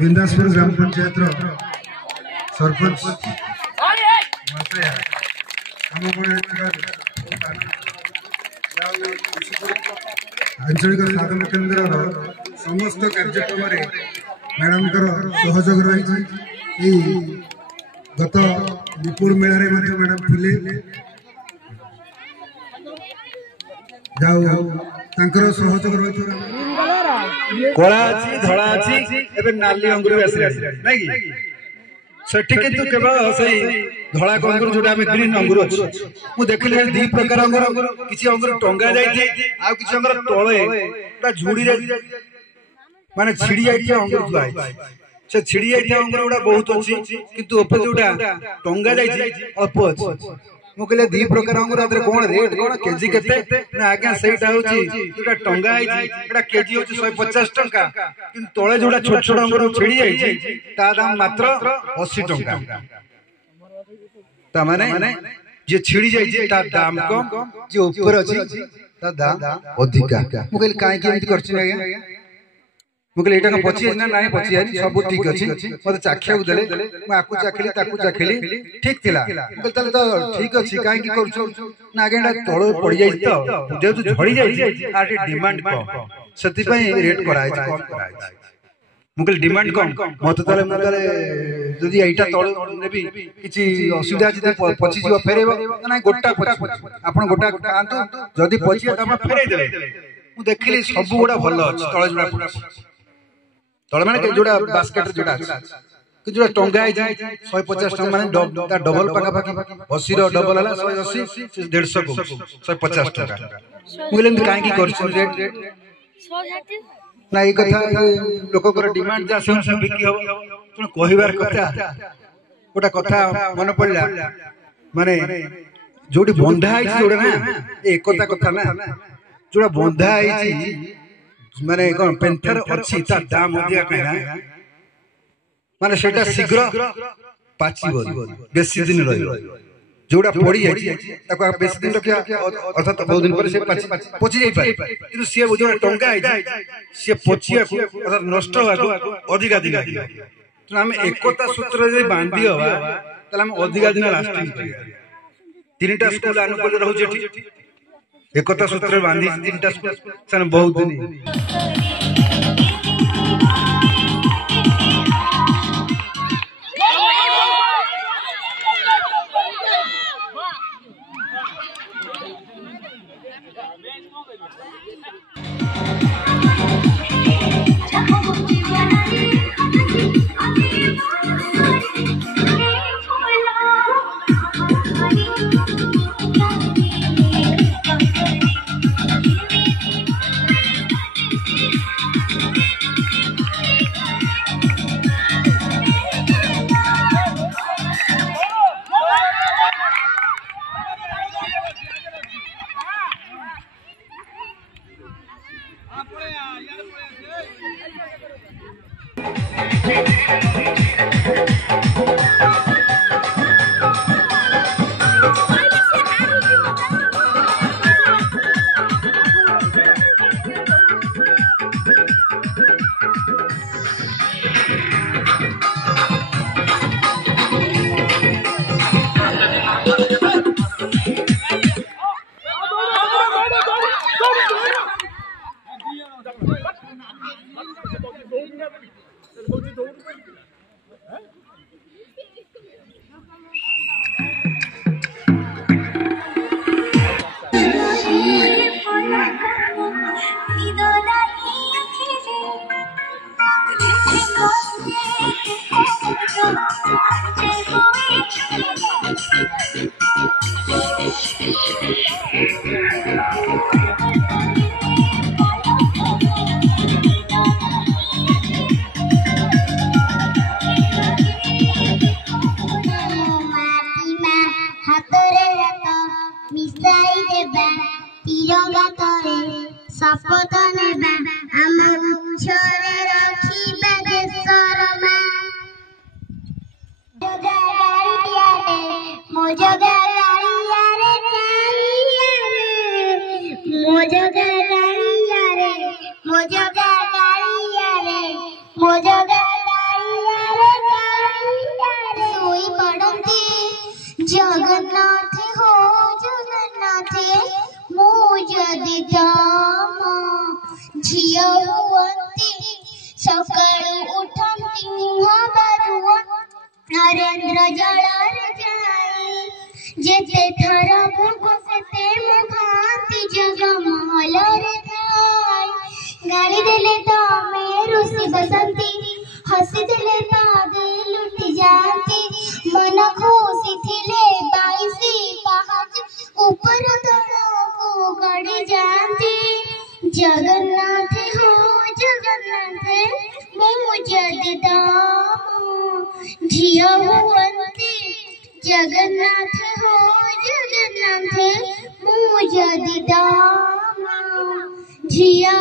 बिंदासपुर ग्राम पंचायत सरपंच आंचलिक साधन केन्द्र समस्त कार्यक्रम मैडम सहयोग रही गत विपुल मेला मैडम थे जाऊ सहयोग रही कला अच्छी धड़ा अच्छी एबे नाली अंगुर भी आसे नहीं सेठी किंतु केवल सही धड़ा अंगुर जोटा में ग्रीन अंगुर अछि मु देखले दी प्रकार अंगुर किछि अंगुर टंगा जाई थी आ किछि अंगुर तळे बा झुडी रे माने छिड़ी जाई थी अंगुर जुआई से छिड़ी जाई थी अंगुर उडा बहुत अछि किंतु ओपे जोटा टंगा जाई थी अल्प अछि मु कहले दी प्रकार अंगुर आदरे कोन रेट कोन केजी केते ना आज्ञा सेटा होची जोटा टंगा आइ एटा केजी होची 150 टंका किंतु तळे जोटा छोट छोट अंगुर छिड़ी जाई ता दाम मात्र 80 टंका ता माने जे छिड़ी जाई ता दाम कम जे ऊपर अछि ता दाम अधिका मु कहले काहे के एमति करछि आज्ञा मु कहले एटा पची ना नाही पची आनी सब ठीक अछि मते चाखिया को देले मु आकु चाखली ताकु चाखली ठीक थिला मु कहले तले तो ठीक अछि काहे की करछु ना आगेडा तळ पड़ी जाई तो जेतु झड़ी जाई आटे डिमांड कम सती पई रेट कराई कम कराई मु कहले डिमांड कम मते तले जदी एटा तळ नेबी किछि असुविधा अछि पची जीव फेरेबो ना गोटा पची आपण गोटा कांतु जदी पची त हम फेरै देले मु देखली सब गोडा भलो अछि तळ जोडा तले माने जोड़ा बास्केट जोड़ा कि जोड़ा टंगा आई 150 टंका माने डबल पाका पाकी 80 रो डबल हला 180 150 को 150 टंका मुगले काहे की करछ रेट 160 ना ई कथा लोक कर डिमांड जा से बिकी हो तुम कहिबार कथा गोटा कथा मन पड़ला माने जोडी बंधा आई जोड़ा ना एकता कथा ना जोड़ा बंधा आई माने कोन पेंथर अछि ता दाम अधिया कहना माने सेटा शीघ्र पाचिबो बेसी दिन रहियो जोड़ा पड़ी जाय ताको बेसी दिन रखिया अर्थात बहुत दिन पर से पची जाय पारे किंतु से जोड़ा टंगा आइ से पचिया को अर्थात नष्ट होआ अधिका दिन लागियो तो हम एकता सूत्र जे बांधी होवा तले हम अधिका दिन लास्टिंग करिया तीनटा स्कूल अनुकूल रहउ जेठी एकता सूत्र बांधी तीनटा सन बहुत दिन दौड़ हुअन्ति सकाळु उठन्ति मुह बारुआ नरेन्द्र जଳରେ जाई जेते थर भोग सेते मुखांति जगमहलरे थाई गाली देले तमे रुसी बसंती हसी देले तादे लुटी जाती मन खुशी थिले 22 पहाच ऊपर तळको गड़ी जाती जगन्नाथ हो जगन्नाथ मु जदि दाम झिया हुअन्ति जगन्नाथ हो जगन्नाथ मु जदि दाम झिया